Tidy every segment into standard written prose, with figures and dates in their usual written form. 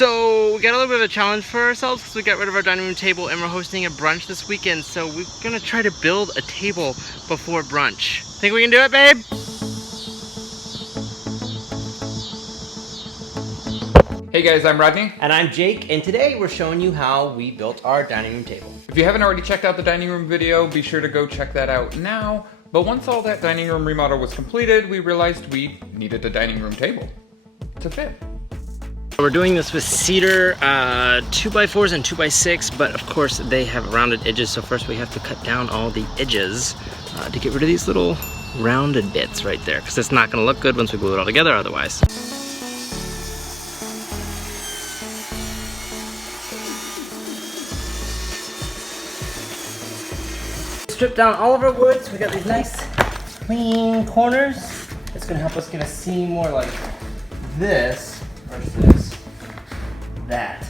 So we got a little bit of a challenge for ourselves because we got rid of our dining room table and we're hosting a brunch this weekend. So we're gonna try to build a table before brunch. Think we can do it, babe? Hey guys, I'm Rodney. And I'm Jake, and today we're showing you how we built our dining room table. If you haven't already checked out the dining room video, be sure to go check that out now. But once all that dining room remodel was completed, we realized we needed a dining room table to fit. We're doing this with cedar 2x4s and 2x6, but of course they have rounded edges, so first we have to cut down all the edges to get rid of these little rounded bits right there, because it's not going to look good once we glue it all together otherwise. Strip down all of our wood, so we got these nice clean corners. It's going to help us get a seam more like this versus that.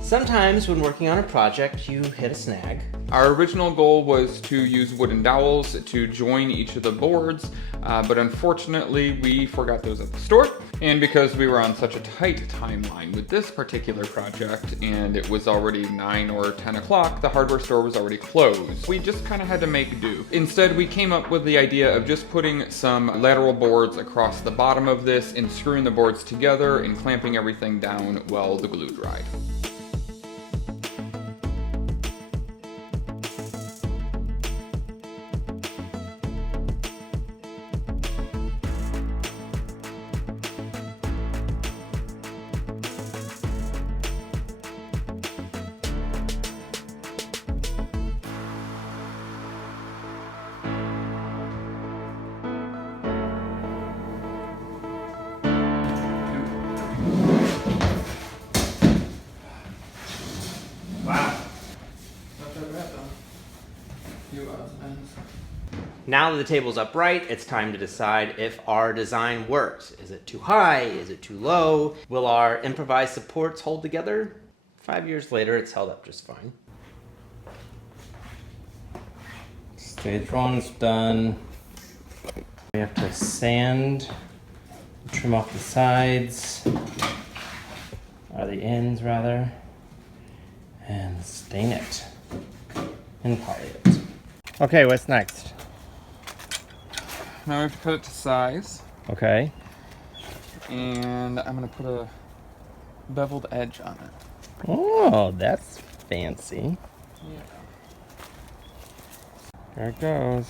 Sometimes when working on a project, you hit a snag. Our original goal was to use wooden dowels to join each of the boards, but unfortunately we forgot those at the store. And because we were on such a tight timeline with this particular project, and it was already 9 or 10 o'clock, the hardware store was already closed. We just kind of had to make do. Instead, we came up with the idea of just putting some lateral boards across the bottom of this and screwing the boards together and clamping everything down while the glue dried. Now that the table's upright, it's time to decide if our design works. Is it too high? Is it too low? Will our improvised supports hold together? 5 years later, it's held up just fine. Stage one's done. We have to sand, trim off the sides, or the ends rather, and stain it, and poly it. Okay, what's next? Now we have to cut it to size. Okay. And I'm gonna put a beveled edge on it. Oh, that's fancy. Yeah. There it goes.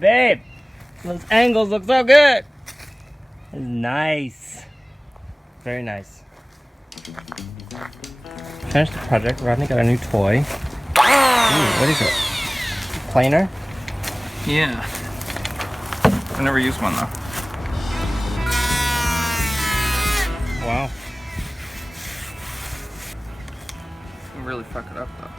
Babe, those angles look so good. Nice. Very nice. Finished the project. Rodney got a new toy. Ooh, what is it? Planer? Yeah. I've never used one though. Wow. I'll really fuck it up though.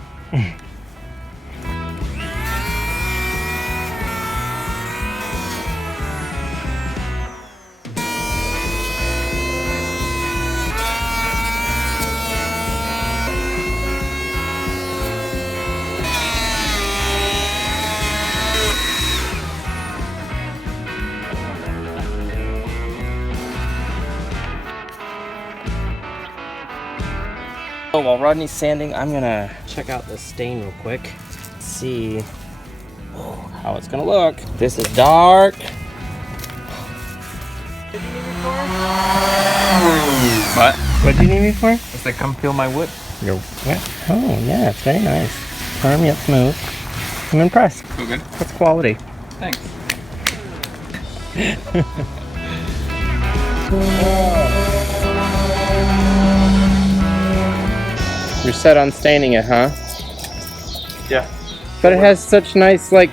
While Rodney's sanding, I'm gonna check out the stain real quick. See how it's gonna look. This is dark. What? What do you need me for? I said come feel my wood. Your what? Oh yeah, it's very nice. Firm yet smooth. I'm impressed. Feel good? That's quality. Thanks. You're set on staining it, huh? Yeah. But it has such nice, like,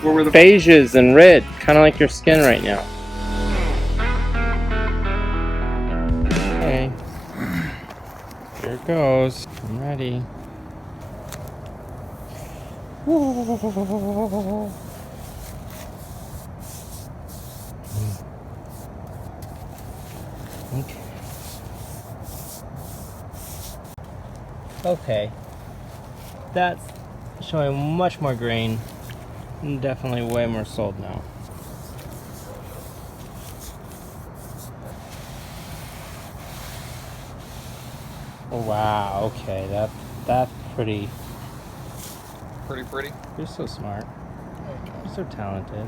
Where were the beiges and red, kind of like your skin right now. Okay. Here it goes. I'm ready. Okay. Okay. That's showing much more grain. Definitely way more sold now. Wow, okay, that's pretty. Pretty. You're so smart. You're so talented.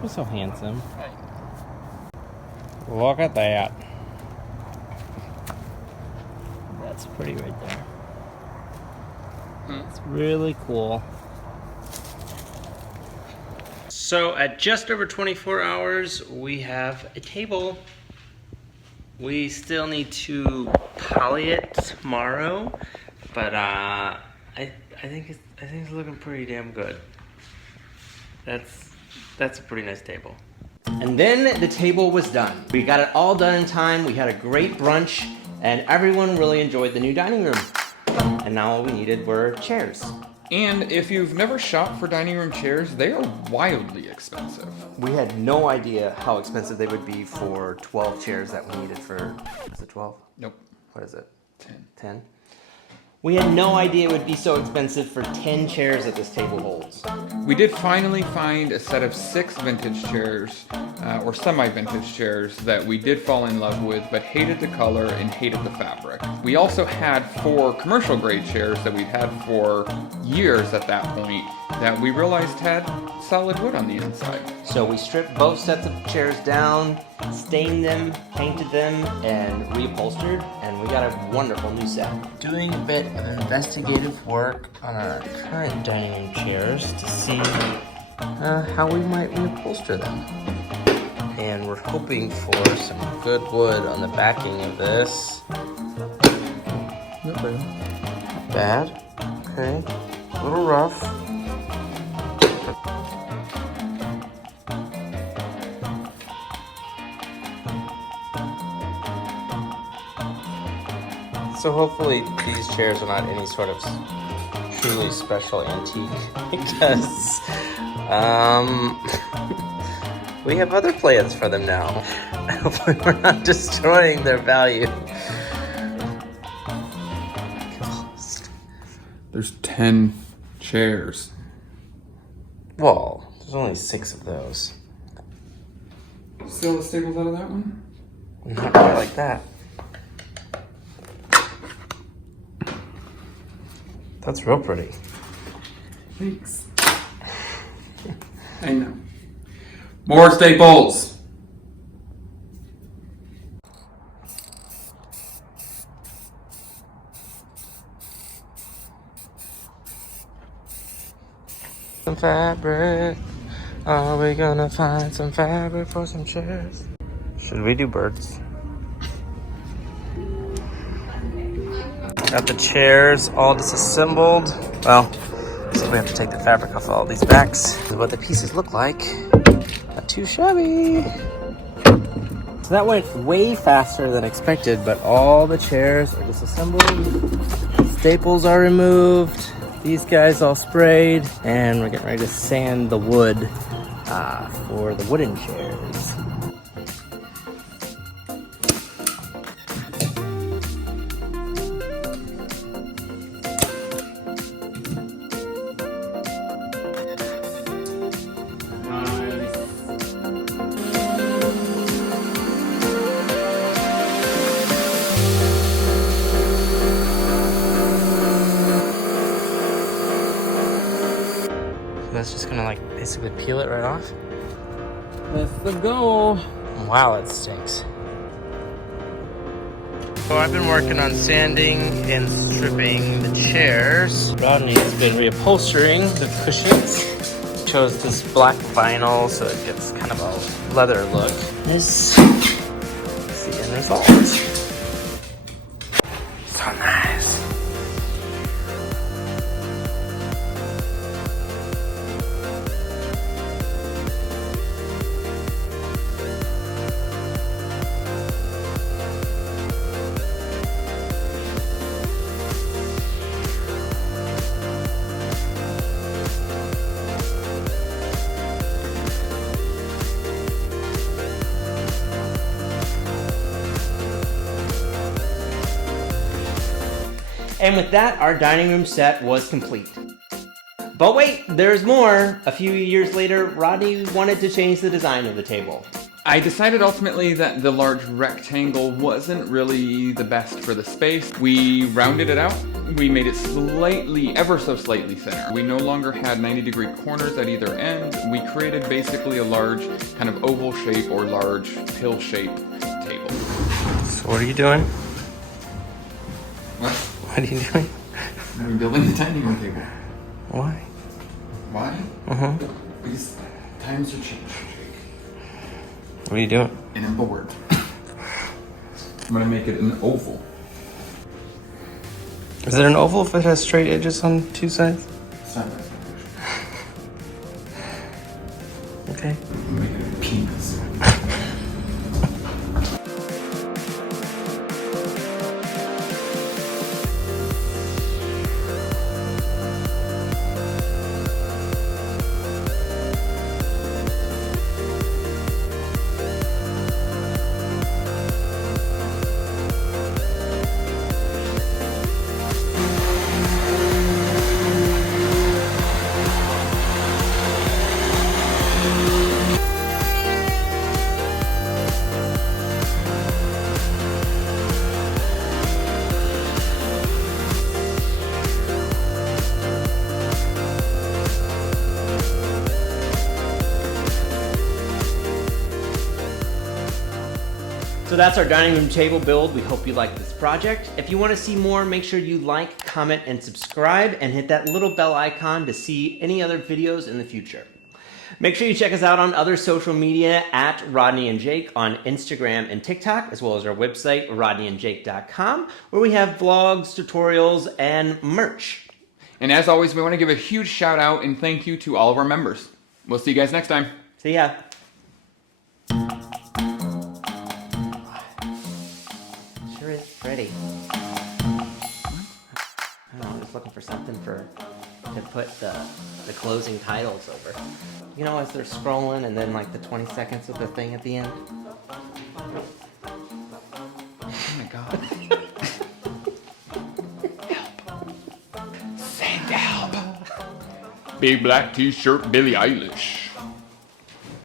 You're so handsome. Look at that. That's pretty right there. It's really cool. So at just over 24 hours, we have a table. We still need to poly it tomorrow, but I think it's looking pretty damn good. That's a pretty nice table. And then the table was done. We got it all done in time. We had a great brunch, and everyone really enjoyed the new dining room. And now all we needed were chairs. And if you've never shopped for dining room chairs, they are wildly expensive. We had no idea how expensive they would be for 12 chairs that we needed for, is it 12? Nope. What is it? 10. 10? We had no idea it would be so expensive for 10 chairs that this table holds. We did finally find a set of 6 vintage chairs, or semi-vintage chairs, that we did fall in love with, but hated the color and hated the fabric. We also had 4 commercial grade chairs that we'd had for years at that point, that we realized had solid wood on the inside. So we stripped both sets of chairs down, stained them, painted them, and reupholstered, and we got a wonderful new set. Doing a bit of investigative work on our current dining room chairs to see how we might reupholster them. And we're hoping for some good wood on the backing of this. Not bad. Okay. A little rough. So hopefully these chairs are not any sort of truly special antique because we have other plans for them now. Hopefully we're not destroying their value. There's 10 chairs. Well, there's only 6 of those. Still the staples out of that one? Not quite like that. That's real pretty. Thanks. I know. More staples! Some fabric. Are we gonna find some fabric for some chairs? Should we do birds? Got the chairs all disassembled. Well, so we have to take the fabric off all these backs. This is what the pieces look like. Not too shabby. So that went way faster than expected, but all the chairs are disassembled. Staples are removed. These guys all sprayed, and we're getting ready to sand the wood for the wooden chairs. That's just gonna like basically peel it right off. That's the goal. Wow, it stinks. So I've been working on sanding and stripping the chairs. Rodney has been reupholstering the cushions. Chose this black vinyl so it gets kind of a leather look. This is the end result. So nice. And with that, our dining room set was complete. But wait, there's more. A few years later, Rodney wanted to change the design of the table. I decided ultimately that the large rectangle wasn't really the best for the space. We rounded it out. We made it slightly, ever so slightly thinner. We no longer had 90-degree corners at either end. We created basically a large kind of oval shape or large pill shape table. So what are you doing? What? What are you doing? I'm building the dining room table. Why? Why? Because times are changing. What are you doing? And I'm bored. I'm gonna make it an oval. Is it an oval if it has straight edges on two sides? Side by side. Okay. I'm gonna make it a penis. So that's our dining room table build. We hope you like this project. If you want to see more, make sure you like, comment, and subscribe, and hit that little bell icon to see any other videos in the future. Make sure you check us out on other social media at Rodney and Jake on Instagram and TikTok, as well as our website, rodneyandjake.com, where we have vlogs, tutorials, and merch. And as always, we want to give a huge shout out and thank you to all of our members. We'll see you guys next time. See ya. Sure is pretty. I don't know, I'm just looking for something to put the closing titles over. You know, as they're scrolling and then like the 20 seconds of the thing at the end. Oh my god. Help. Send help. Big black t-shirt, Billie Eilish.